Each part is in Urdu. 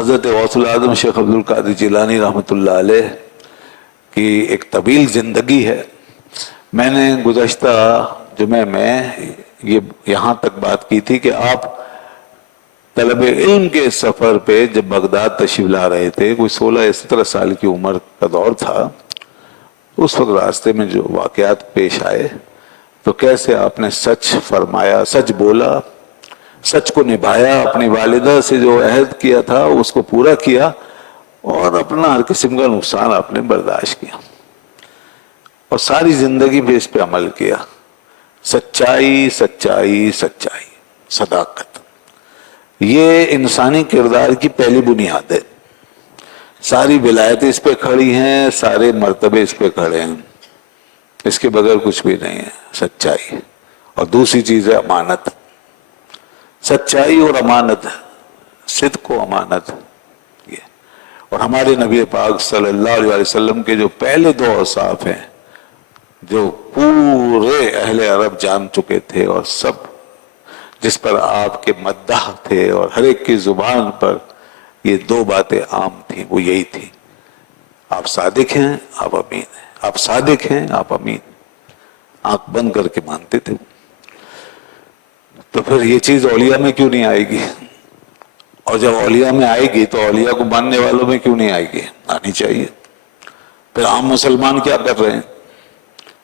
حضرت غوث العظم شیخ عبد القادر جیلانی رحمۃ اللہ علیہ کی ایک طویل زندگی ہے. میں نے گزشتہ جمعے میں یہاں تک بات کی تھی کہ آپ طلب علم کے سفر پہ جب بغداد تشریف لا رہے تھے، کوئی 16 یا 17 سال کی عمر کا دور تھا. اس وقت راستے میں جو واقعات پیش آئے تو کیسے آپ نے سچ فرمایا، سچ بولا، سچ کو نبھایا، اپنی والدہ سے جو عہد کیا تھا اس کو پورا کیا، اور اپنا ہر قسم کا نقصان آپ نے برداشت کیا اور ساری زندگی بھی اس پہ عمل کیا. سچائی سچائی سچائی، صداقت، یہ انسانی کردار کی پہلی بنیاد ہے. ساری ولایتیں اس پہ کھڑی ہیں، سارے مرتبے اس پہ کھڑے ہیں، اس کے بغیر کچھ بھی نہیں ہے. سچائی. اور دوسری چیز ہے امانت. سچائی اور امانت، صدق و امانت. یہ اور ہمارے نبی پاک صلی اللہ علیہ وسلم کے جو پہلے دو اوصاف ہیں جو پورے اہل عرب جان چکے تھے، اور سب جس پر آپ کے مداح تھے اور ہر ایک کی زبان پر یہ دو باتیں عام تھیں، وہ یہی تھی: آپ صادق ہیں، آپ امین ہیں. آپ صادق ہیں، آپ امین. آنکھ بند کر کے مانتے تھے. تو پھر یہ چیز اولیاء میں کیوں نہیں آئے گی؟ اور جب اولیاء میں آئے گی تو اولیاء کو ماننے والوں میں کیوں نہیں آئے گی؟ آنی چاہیے. پھر عام مسلمان کیا کر رہے ہیں؟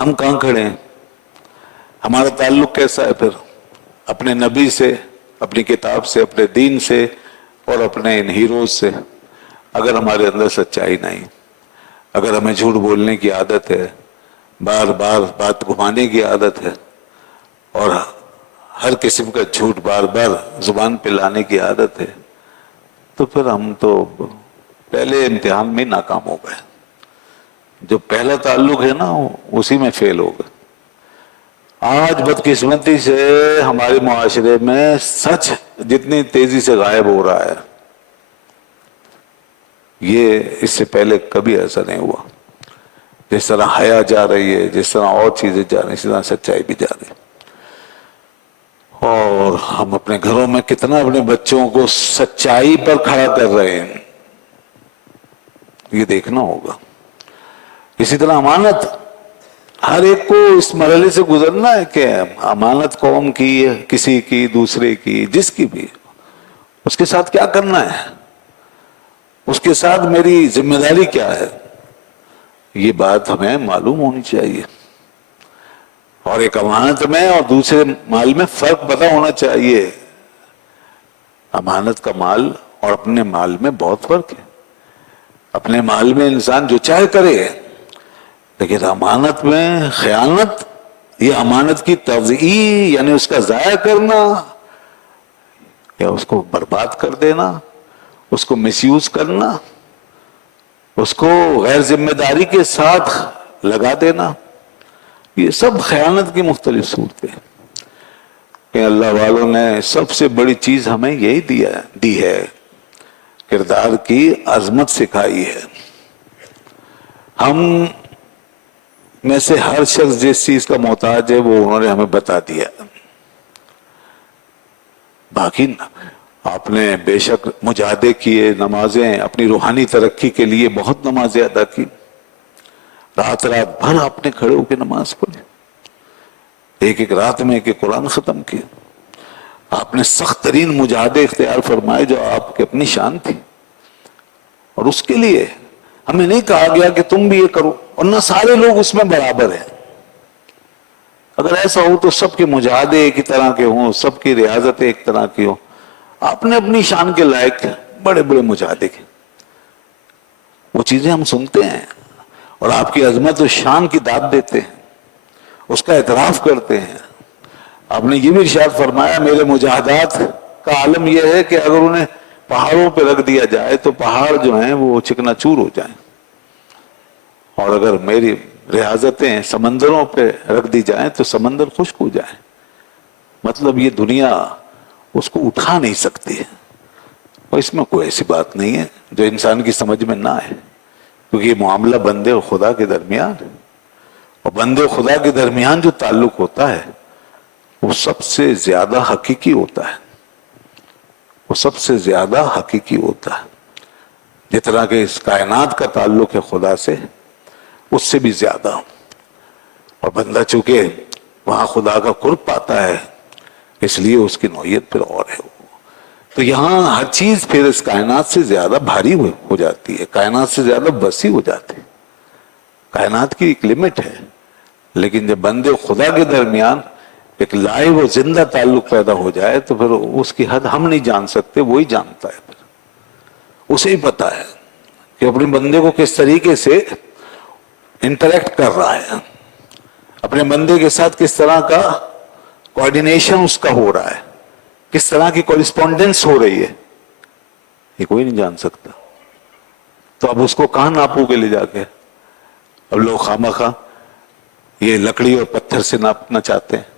ہم کہاں کھڑے ہیں؟ ہمارا تعلق کیسا ہے پھر اپنے نبی سے، اپنی کتاب سے، اپنے دین سے اور اپنے ان ہیروز سے؟ اگر ہمارے اندر سچائی نہیں، اگر ہمیں جھوٹ بولنے کی عادت ہے، بار بار بات گھمانے کی عادت ہے، اور ہر قسم کا جھوٹ بار بار زبان پہ لانے کی عادت ہے، تو پھر ہم تو پہلے امتحان میں ناکام ہو گئے. جو پہلا تعلق ہے نا اسی میں فیل ہو گئے. آج بدقسمتی سے ہمارے معاشرے میں سچ جتنی تیزی سے غائب ہو رہا ہے، یہ اس سے پہلے کبھی ایسا نہیں ہوا. جس طرح حیا جا رہی ہے، جس طرح اور چیزیں جا رہی ہیں، اس طرح سچائی بھی جا رہی ہے. اور ہم اپنے گھروں میں کتنا اپنے بچوں کو سچائی پر کھڑا کر رہے ہیں، یہ دیکھنا ہوگا. اسی طرح امانت، ہر ایک کو اس مرحلے سے گزرنا ہے کہ امانت قوم کی، کسی کی، دوسرے کی، جس کی بھی، اس کے ساتھ کیا کرنا ہے، اس کے ساتھ میری ذمہ داری کیا ہے، یہ بات ہمیں معلوم ہونی چاہیے. اور ایک امانت میں اور دوسرے مال میں فرق پتہ ہونا چاہیے. امانت کا مال اور اپنے مال میں بہت فرق ہے. اپنے مال میں انسان جو چاہے کرے، لیکن امانت میں خیانت، یہ امانت کی تضییع یعنی اس کا ضائع کرنا یا اس کو برباد کر دینا، اس کو مس یوز کرنا، اس کو غیر ذمہ داری کے ساتھ لگا دینا، یہ سب خیانت کی مختلف صورتیں ہیں. کہ اللہ والوں نے سب سے بڑی چیز ہمیں یہی دی ہے، کردار کی عظمت سکھائی ہے. ہم میں سے ہر شخص جس چیز کا محتاج ہے وہ انہوں نے ہمیں بتا دیا. باقی آپ نے بے شک مجاہدے کیے، نمازیں اپنی روحانی ترقی کے لیے بہت نمازیں ادا کی، رات رات بھر آپ نے کھڑے ہو کے نماز پڑھی، ایک ایک رات میں ایک ایک قرآن ختم کیا. آپ نے سخت ترین مجاہدے اختیار فرمائے جو آپ کی اپنی شان تھی، اور اس کے لیے ہمیں نہیں کہا گیا کہ تم بھی یہ کرو، اور نہ سارے لوگ اس میں برابر ہیں. اگر ایسا ہو تو سب کے مجاہدے ایک ہی طرح کے ہوں، سب کی ریاضتیں ایک طرح کی ہوں. آپ نے اپنی شان کے لائق بڑے بڑے مجاہدے کی، وہ چیزیں ہم سنتے ہیں اور آپ کی عظمت و شان کی داد دیتے ہیں، اس کا اعتراف کرتے ہیں. آپ نے یہ بھی ارشاد فرمایا میرے مجاہدات کا عالم یہ ہے کہ اگر انہیں پہاڑوں پہ رکھ دیا جائے تو پہاڑ جو ہیں وہ چکنا چور ہو جائیں، اور اگر میری ریاضتیں سمندروں پہ رکھ دی جائیں تو سمندر خشک ہو جائیں. مطلب یہ دنیا اس کو اٹھا نہیں سکتی ہے، اور اس میں کوئی ایسی بات نہیں ہے جو انسان کی سمجھ میں نہ آئے، کیونکہ یہ معاملہ بندے اور خدا کے درمیان ہے، اور بندے اور خدا کے درمیان جو تعلق ہوتا ہے وہ سب سے زیادہ حقیقی ہوتا ہے، وہ سب سے زیادہ حقیقی ہوتا ہے. جتنا کہ اس کائنات کا تعلق ہے خدا سے اس سے بھی زیادہ. اور بندہ چونکہ وہاں خدا کا قرب پاتا ہے اس لیے اس کی نوعیت پھر اور ہے. تو یہاں ہر چیز پھر اس کائنات سے زیادہ بھاری ہو جاتی ہے، کائنات سے زیادہ وسیع ہو جاتی ہے. کائنات کی ایک لمٹ ہے، لیکن جب بندے خدا کے درمیان ایک لائیو و زندہ تعلق پیدا ہو جائے تو پھر اس کی حد ہم نہیں جان سکتے، وہی جانتا ہے. پھر اسے ہی پتا ہے کہ اپنے بندے کو کس طریقے سے انٹریکٹ کر رہا ہے، اپنے بندے کے ساتھ کس طرح کا کوآرڈینیشن اس کا ہو رہا ہے، کس طرح کی کورسپونڈنس ہو رہی ہے، یہ کوئی نہیں جان سکتا. تو اب اس کو کہاں ناپو گے لے جا کے؟ اب لوگ خامخواہ یہ لکڑی اور پتھر سے ناپنا چاہتے ہیں،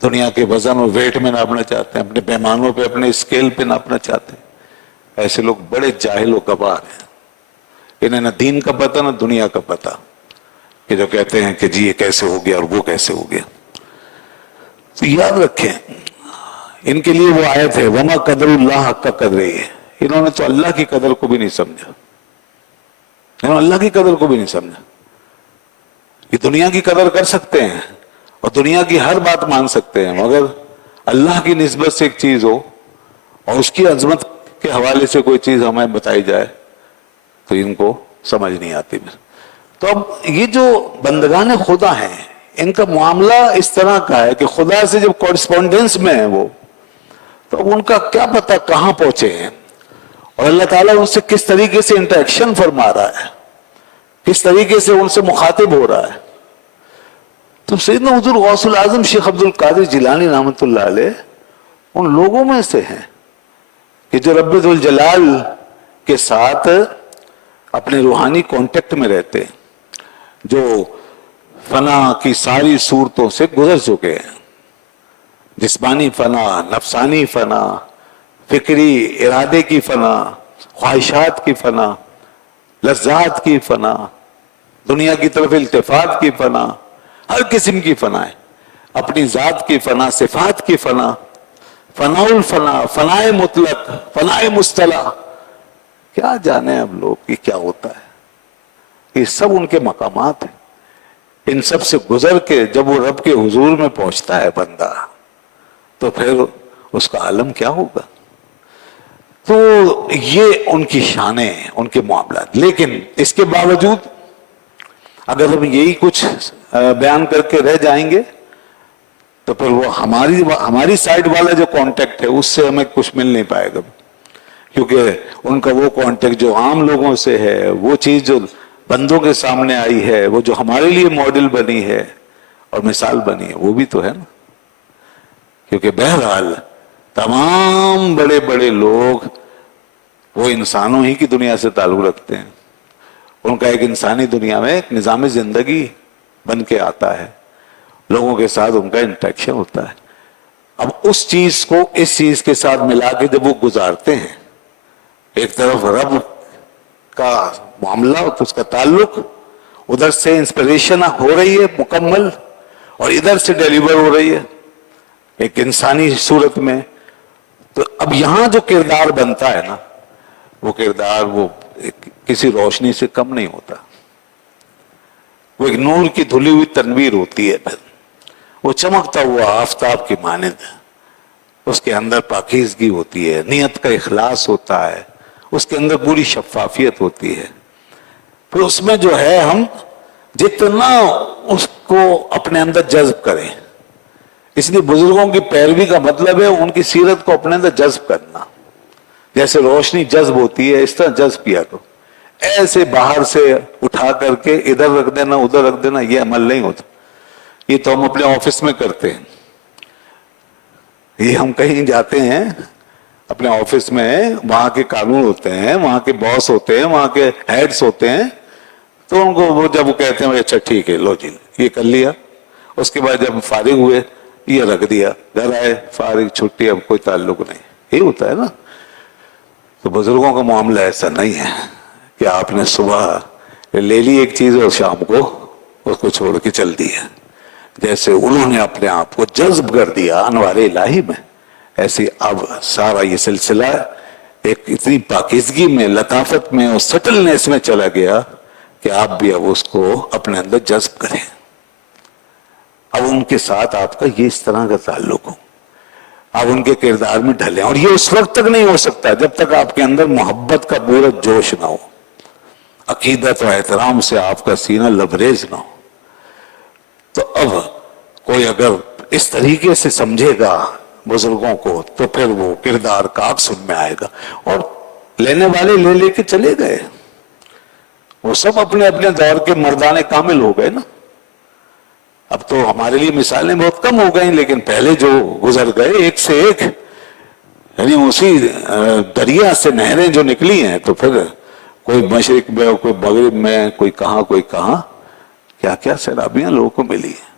دنیا کے وزن اور ویٹ میں ناپنا چاہتے ہیں، اپنے پیمانوں پہ اپنے اسکیل پہ ناپنا چاہتے ہیں. ایسے لوگ بڑے جاہل و کبار ہیں، انہیں نہ دین کا پتہ نہ دنیا کا پتہ، کہ جو کہتے ہیں کہ جی یہ کیسے ہو گیا اور وہ کیسے ہو گیا. تو یاد رکھیں ان کے لیے وہ آیت ہے وما قدر اللہ حق قدرہ. انہوں نے تو اللہ کی قدر کو بھی نہیں سمجھا، انہوں نے اللہ کی قدر کو بھی نہیں سمجھا. یہ دنیا کی قدر کر سکتے ہیں اور دنیا کی ہر بات مان سکتے ہیں، مگر اللہ کی نسبت سے ایک چیز ہو اور اس کی عظمت کے حوالے سے کوئی چیز ہمیں بتائی جائے تو ان کو سمجھ نہیں آتی. تو اب یہ جو بندگان خدا ہیں ان کا معاملہ اس طرح کا ہے کہ خدا سے جب کورسپونڈنس میں ہے وہ، تو ان کا کیا پتہ کہاں پہنچے ہیں اور اللہ تعالیٰ ان سے کس طریقے سے انٹریکشن فرما رہا ہے، کس طریقے سے ان سے مخاطب ہو رہا ہے. تو سیدنا حضور غوث العظم شیخ عبد القادر جیلانی رحمۃ اللہ علیہ ان لوگوں میں سے ہیں کہ جو رب ذوالجلال کے ساتھ اپنے روحانی کانٹیکٹ میں رہتے ہیں، جو فنا کی ساری صورتوں سے گزر چکے ہیں، جسمانی فنا، نفسانی فنا، فکری ارادے کی فنا، خواہشات کی فنا، لذات کی فنا، دنیا کی طرف التفات کی فنا، ہر قسم کی فنا ہے، اپنی ذات کی فنا، صفات کی فنا، فنا الفنا، فنا مطلق، فنا مصطلح. کیا جانے اب لوگ یہ کیا ہوتا ہے. یہ سب ان کے مقامات ہیں. ان سب سے گزر کے جب وہ رب کے حضور میں پہنچتا ہے بندہ تو پھر اس کا عالم کیا ہوگا. تو یہ ان کی شانیں، ان کے معاملات. لیکن اس کے باوجود اگر ہم یہی کچھ بیان کر کے رہ جائیں گے تو پھر وہ ہماری سائڈ والا جو کانٹیکٹ ہے اس سے ہمیں کچھ مل نہیں پائے گا، کیونکہ ان کا وہ کانٹیکٹ جو عام لوگوں سے ہے، وہ چیز جو بندوں کے سامنے آئی ہے، وہ جو ہمارے لیے ماڈل بنی ہے اور مثال بنی ہے، وہ بھی تو ہے نا. کیونکہ بہرحال تمام بڑے بڑے لوگ وہ انسانوں ہی کی دنیا سے تعلق رکھتے ہیں. ان کا ایک انسانی دنیا میں ایک نظام زندگی بن کے آتا ہے، لوگوں کے ساتھ ان کا انٹریکشن ہوتا ہے. اب اس چیز کو اس چیز کے ساتھ ملا کے جب وہ گزارتے ہیں، ایک طرف رب کا معاملہ اس کا تعلق، ادھر سے انسپریشن ہو رہی ہے مکمل اور ادھر سے ڈیلیور ہو رہی ہے ایک انسانی صورت میں. تو اب یہاں جو کردار بنتا ہے نا، وہ کردار وہ کسی روشنی سے کم نہیں ہوتا. وہ ایک نور کی دھلی ہوئی تنویر ہوتی ہے، پھر وہ چمکتا ہوا آفتاب کی مانند. اس کے اندر پاکیزگی ہوتی ہے، نیت کا اخلاص ہوتا ہے، اس کے اندر پوری شفافیت ہوتی ہے. پھر اس میں جو ہے ہم جتنا اس کو اپنے اندر جذب کریں، اس لیے بزرگوں کی پیروی کا مطلب ہے ان کی سیرت کو اپنے اندر جذب کرنا. جیسے روشنی جذب ہوتی ہے اس طرح جذب کیا کرو. ایسے باہر سے اٹھا کر کے ادھر رکھ دینا ادھر رکھ دینا یہ عمل نہیں ہوتا. یہ تو ہم اپنے آفس میں کرتے ہیں. یہ ہم کہیں جاتے ہیں اپنے آفس میں، وہاں کے قانون ہوتے ہیں، وہاں کے باس ہوتے ہیں، وہاں کے ہیڈز ہوتے ہیں، تو ان کو وہ جب وہ کہتے ہیں اچھا ٹھیک ہے لو جی یہ کر لیا، اس کے بعد جب فارغ ہوئے یہ رکھ دیا، گھر آئے فارغ، چھٹی، اب کوئی تعلق نہیں. یہ ہوتا ہے نا. تو بزرگوں کا معاملہ ایسا نہیں ہے کہ آپ نے صبح لے لی ایک چیز اور شام کو اس کو چھوڑ کے چل دی ہے. جیسے انہوں نے اپنے آپ کو جذب کر دیا انوار الہی میں، ایسے اب سارا یہ سلسلہ ایک اتنی پاکیزگی میں، لطافت میں اور سٹلنیس میں چلا گیا کہ آپ بھی اب اس کو اپنے اندر جذب کریں. اب ان کے ساتھ آپ کا یہ اس طرح کا تعلق ہو، آپ ان کے کردار میں ڈھلیں. اور یہ اس وقت تک نہیں ہو سکتا جب تک آپ کے اندر محبت کا پورا جوش نہ ہو، عقیدت و احترام سے آپ کا سینہ لبریز نہ ہو. تو اب کوئی اگر اس طریقے سے سمجھے گا بزرگوں کو تو پھر وہ کردار کا آپ سن میں آئے گا. اور لینے والے لے لے کے چلے گئے، وہ سب اپنے اپنے دور کے مردان کامل ہو گئے نا. اب تو ہمارے لیے مثالیں بہت کم ہو گئیں، لیکن پہلے جو گزر گئے ایک سے ایک، یعنی اسی دریا سے نہریں جو نکلی ہیں، تو پھر کوئی مشرق میں، کوئی مغرب میں، کوئی کہاں کوئی کہاں، کیا کیا سیلابیاں لوگوں کو ملی ہیں.